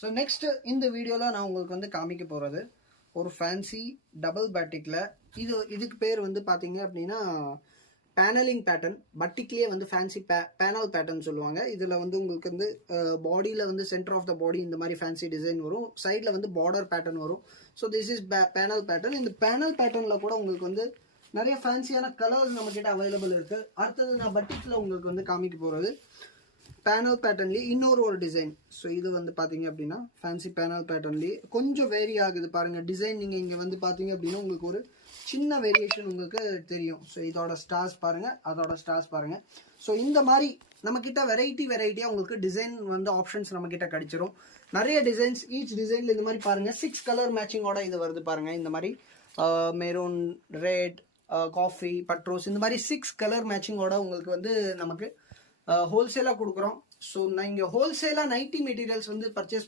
So next இந்த வீடியோவில் நான் உங்களுக்கு வந்து காமிக்க போகிறது ஒரு ஃபேன்சி டபுள் பேட்டிக்கில் இதுக்கு பேர் வந்து பார்த்தீங்க அப்படின்னா பேனலிங் பேட்டர்ன். பட்டிக்லேயே வந்து ஃபேன்சி பேனல் பேட்டர்ன் சொல்லுவாங்க. இதில் வந்து உங்களுக்கு வந்து பாடியில் வந்து சென்டர் ஆஃப் த பாடி இந்த மாதிரி ஃபேன்சி டிசைன் வரும், சைடில் வந்து பார்டர் பேட்டர்ன் வரும். So this is panel pattern. இந்த பேனல் பேட்டர்னில் கூட உங்களுக்கு வந்து நிறைய ஃபேன்சியான கலர்ஸ் நம்மக்கிட்ட அவைலபிள் இருக்குது. அடுத்தது நான் பட்டிக்கில் உங்களுக்கு வந்து காமிக்க போகிறது பேனல் பேட்டர்ன்லேயே இன்னொரு டிசைன். ஸோ இது வந்து பார்த்தீங்க அப்படின்னா ஃபேன்சி பேனல் பேட்டர்ன்லேயே கொஞ்சம் வேரி ஆகுது பாருங்கள் டிசைன். நீங்கள் இங்கே வந்து பார்த்தீங்க அப்படின்னா உங்களுக்கு ஒரு சின்ன வேரியேஷன் உங்களுக்கு தெரியும். ஸோ இதோட ஸ்டார்ஸ் பாருங்கள், அதோட ஸ்டார்ஸ் பாருங்கள். ஸோ இந்த மாதிரி நம்மக்கிட்ட வெரைட்டியாக உங்களுக்கு டிசைன் வந்து ஆப்ஷன்ஸ் நம்மக்கிட்ட கிடைச்சிரும். நிறைய டிசைன்ஸ், ஈச் டிசைனில் இந்த மாதிரி பாருங்கள் 6 கலர் மேட்சிங்கோட இது வருது பாருங்கள். இந்த மாதிரி மெரூன், ரெட், காஃபி, பட்ரோஸ், இந்த மாதிரி 6 கலர் மேட்சிங்கோட உங்களுக்கு வந்து நமக்கு ஹோல்சேலாக கொடுக்குறோம். ஸோ நான் இங்கே ஹோல்சேலாக நைட்டி மெட்டீரியல்ஸ் வந்து பர்ச்சேஸ்